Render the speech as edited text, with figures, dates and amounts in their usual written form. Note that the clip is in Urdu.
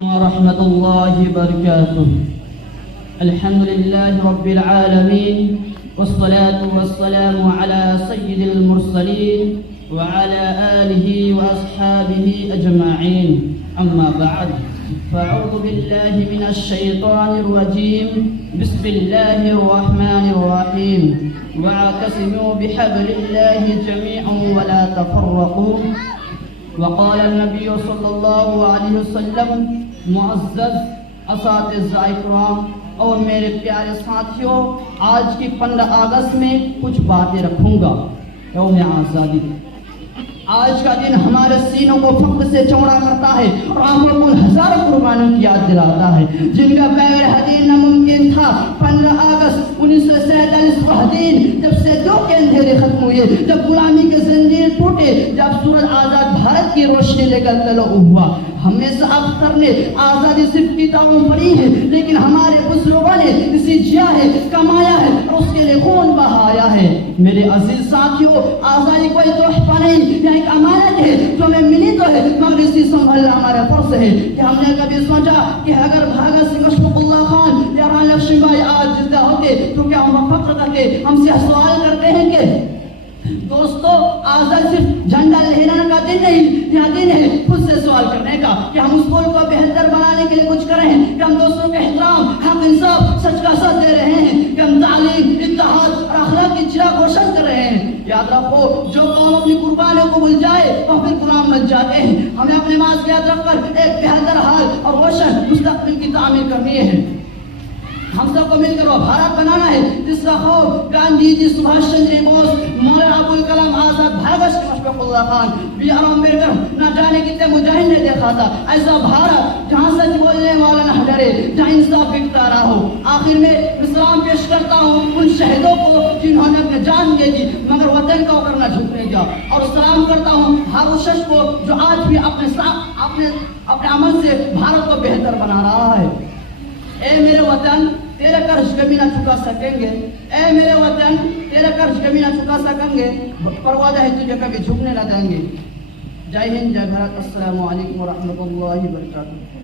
ورحمة الله وبركاته. الحمد لله رب العالمين، والصلاة والسلام على سيد المرسلين وعلى آله وأصحابه أجمعين. أما بعد، فأعوذ بالله من الشيطان الرجيم. بسم الله الرحمن الرحيم. واعتصموا بحبل الله جميعا ولا تفرقوا. وقال النبي صلی اللہ علیہ وسلم. معزز اساتذہ اکرام اور میرے پیارے ساتھیوں، آج کی 15 اگست میں کچھ باتیں رکھوں گا. یوم آزادی، آج کا دن ہمارے سینوں کو فخر سے چوڑا کرتا ہے اور آنکھوں کو ہزاروں قربانیوں کی یاد دلاتا ہے جن کا بغیر ہدیے ناممکن تھا. 15 اگست 1947 وہ دن جب سے دو کے اندھیرے ختم ہوئے، جب غلامی کے زنجیر ٹوٹے، جب سورج آزاد بھارت کی روشنی لے کر طلوع ہوا. ہمیشہ اختر نے آزادی صرف کتابوں پڑھی ہے، لیکن ہمارے بزرگوں نے اسے جیا ہے، کمایا ہے اور اس کے لیے خون بہایا ہے. میرے عزیز ساتھیوں، آزادی کوئی تحفہ نہیں، یہ ایک امانت ہے جو ہمیں ملی تو ہے، مگر اسی سنبھالنا ہمارا فرض ہے. کہ ہم نے کبھی سوچا کہ اگر بھگت سنگھ، اشفاق اللہ خان یا رانی لکشمی بائی آج زندہ ہوتے تو کیا ہم فخر کرتے؟ ہم سے سوال کرتے ہیں کہ دوستو، آزاد صرف جھنڈا لہرانے کا دن نہیں، یہ دن ہے خود سے سوال کرنے کا کہ ہم اس ملک کو بہتر بنانے کے لیے کچھ کریں، کہ ہم دوسروں کے احترام، حق، انصاف، سچ کا ساتھ دے رہے ہیں، کہ ہم تعلیم، اتحاد اور اخلاق کی چراغ روشن کر رہے ہیں. یاد رکھو، جو قوم اپنی قربانیوں کو بھول جائے وہ پھر غلام بن جاتے ہیں. ہمیں اپنے ماضی کو یاد رکھ کر ایک بہتر حال اور روشن مستقبل کی تعمیر کرنی ہے. ہم سب کو مل کر وہ بھارت بنانا ہے جس کا خواب گاندھی جی، سبھاش چندر بوس، مولانا ابوالکلام آزاد، بھگت سنگھ، اشفاق اللہ خان، بی آر امبیڈکر، نہ جانے کتنے مجاہد نے دیکھا تھا. ایسا بھارت جہاں سچ بولنے والا نہ ڈرے، جہاں انصاف بکتا نہ ہو. آخر میں اسلام پیش کرتا ہوں ان شہیدوں کو جنہوں نے اپنے جان دے دی مگر وطن کا اوپر نہ جھکنے دیا، اور سلام کرتا ہوں ہر اس شخص کو جو آج بھی اپنے عمل سے بھارت کو بہتر بنا رہا ہے. اے میرے وطن، تیرے قرض کبھی نہ چکا سکیں گے. اے میرے وطن، تیرے قرض کبھی نہ چکا سکیں گے، پروادہ ہے تجھے کبھی جھکنے نہ دیں گے. جے ہند، جے بھارت. السلام علیکم ورحمۃ اللہ وبرکاتہ.